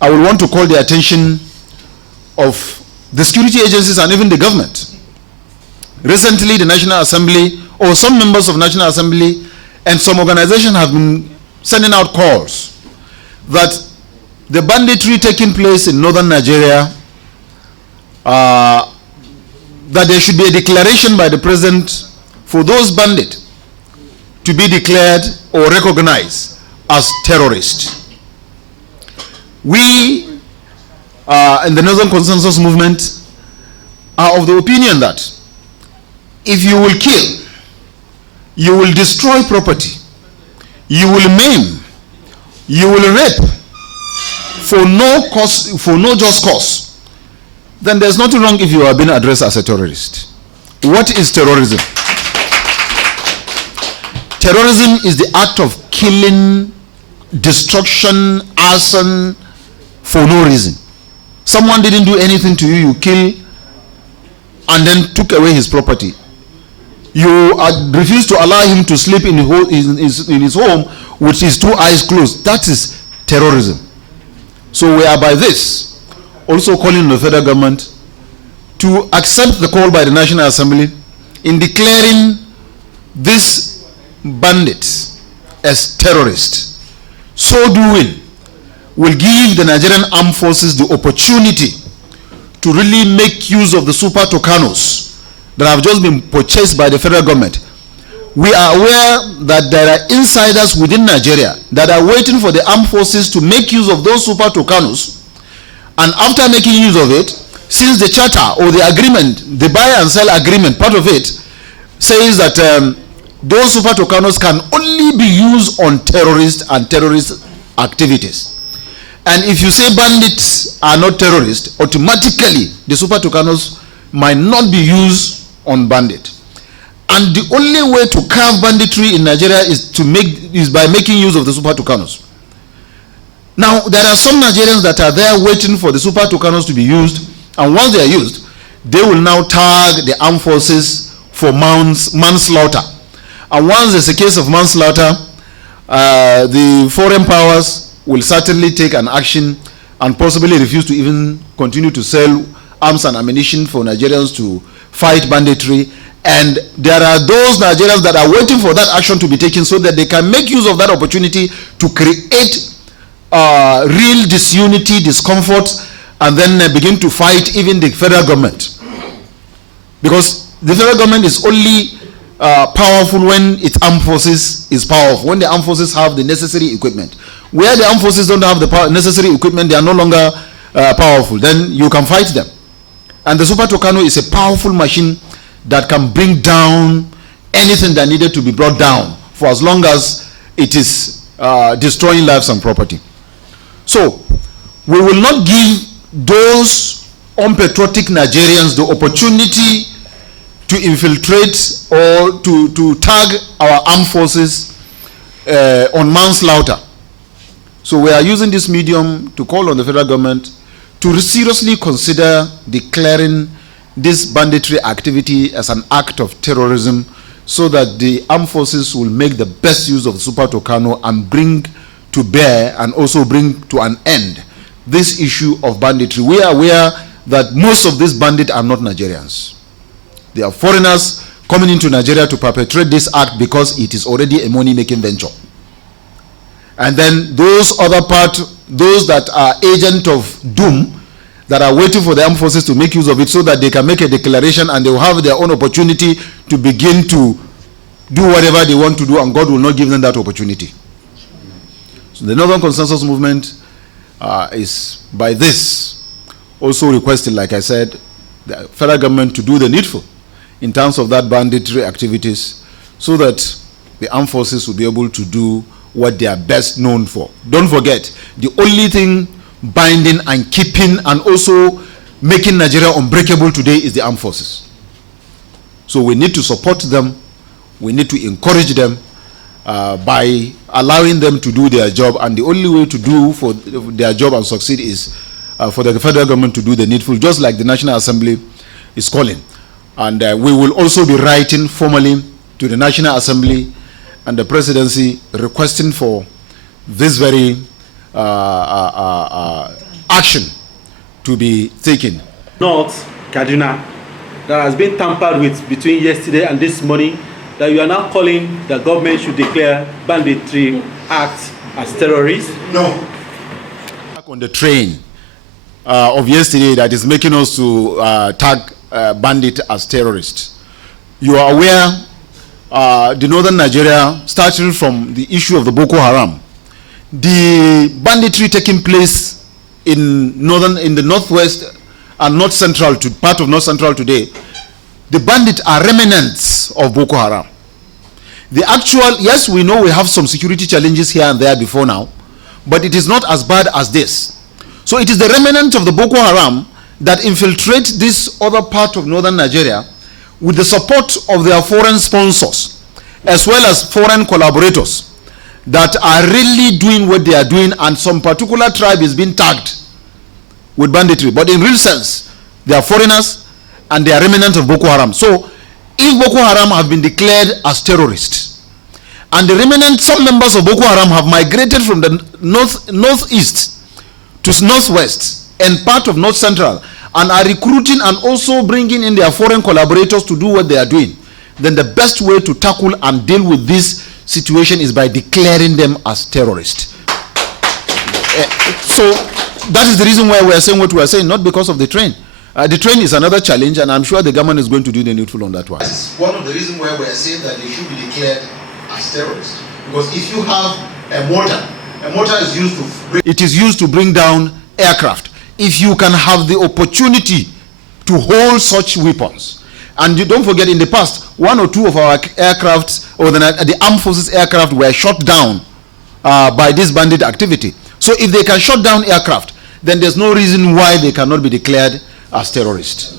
I will want to call the attention of the security agencies and even the government. Recently, the National Assembly, or some members of National Assembly, and some organizations have been sending out calls that the banditry taking place in northern Nigeria, that there should be a declaration by the president for those bandits to be declared or recognized as terrorists. We in the Northern Consensus Movement are of the opinion that if you will kill, you will destroy property, you will maim, you will rape for no cause, for no just cause, then there's nothing wrong if you are being addressed as a terrorist. What is terrorism? Terrorism is the act of killing, destruction, arson for no reason. Someone didn't do anything to you, you kill and then took away his property. You refuse to allow him to sleep in his home with his two eyes closed. That is terrorism. So we are by this also calling on the federal government to accept the call by the National Assembly in declaring these bandits as terrorists. So doing will give the Nigerian Armed Forces the opportunity to really make use of the super Tucanos that have just been purchased by the federal government. We are aware that there are insiders within Nigeria that are waiting for the armed forces to make use of those super Tucanos, and after making use of it, since the charter or the agreement, the buy and sell agreement, part of it says that those super Tucanos can only be used on terrorist and terrorist activities. And if you say bandits are not terrorists, automatically the super Tucanos might not be used on bandit. And the only way to curb banditry in Nigeria is by making use of the super Tucanos. Now, there are some Nigerians that are there waiting for the super Tucanos to be used, and once they are used, they will now tag the armed forces for manslaughter. And once there's a case of manslaughter, the foreign powers will certainly take an action and possibly refuse to even continue to sell arms and ammunition for Nigerians to fight banditry. And there are those Nigerians that are waiting for that action to be taken so that they can make use of that opportunity to create real disunity, discomfort, and then begin to fight even the federal government. Because the federal government is only powerful when its armed forces is powerful, when the armed forces have the necessary equipment. Where the armed forces don't have the necessary equipment, they are no longer powerful. Then you can fight them. And the Super Tucano is a powerful machine that can bring down anything that needed to be brought down for as long as it is destroying lives and property. So we will not give those unpatriotic Nigerians the opportunity to infiltrate or to tag our armed forces on manslaughter. So we are using this medium to call on the federal government to seriously consider declaring this banditry activity as an act of terrorism so that the armed forces will make the best use of the Super Tucano and bring to bear and also bring to an end this issue of banditry. We are aware that most of these bandits are not Nigerians. They are foreigners coming into Nigeria to perpetrate this act because it is already a money-making venture. And then those other those that are agent of doom, that are waiting for the armed forces to make use of it so that they can make a declaration and they will have their own opportunity to begin to do whatever they want to do, and God will not give them that opportunity. So the Northern Consensus Movement is by this also requesting, like I said, the federal government to do the needful in terms of that banditry activities so that the armed forces will be able to do what they are best known for. Don't forget, the only thing binding and keeping and also making Nigeria unbreakable today is the armed forces. So we need to support them, we need to encourage them by allowing them to do their job, and the only way to do for their job and succeed is for the federal government to do the needful, just like the National Assembly is calling. And we will also be writing formally to the National Assembly and the presidency requesting for this very action to be taken. North Kaduna, that has been tampered with between yesterday and this morning, that you are now calling the government should declare Banditry Act as terrorists? No. On the train of yesterday that is making us to tag bandit as terrorists. You are aware the northern Nigeria, starting from the issue of the Boko Haram, the banditry taking place in the northwest and north central, to part of north central today, the bandits are remnants of Boko Haram. The actual, yes, we know we have some security challenges here and there before now, but it is not as bad as this. So it is the remnant of the Boko Haram that infiltrate this other part of northern Nigeria with the support of their foreign sponsors, as well as foreign collaborators that are really doing what they are doing, and some particular tribe is being tagged with banditry. But in real sense, they are foreigners and they are remnants of Boko Haram. So if Boko Haram have been declared as terrorists, and the remnant, some members of Boko Haram have migrated from the northeast to northwest and part of north central, and are recruiting and also bringing in their foreign collaborators to do what they are doing, then the best way to tackle and deal with this situation is by declaring them as terrorists. So that is the reason why we are saying what we are saying, not because of the train. The train is another challenge, and I'm sure the government is going to do the needful on that one. This is one of the reasons why we are saying that they should be declared as terrorists. Because if you have a mortar is used to it is used to bring down aircraft. If you can have the opportunity to hold such weapons, and you don't forget, in the past, one or two of our aircrafts, or the armed forces aircraft, were shot down by this bandit activity. So if they can shut down aircraft, then there's no reason why they cannot be declared as terrorists.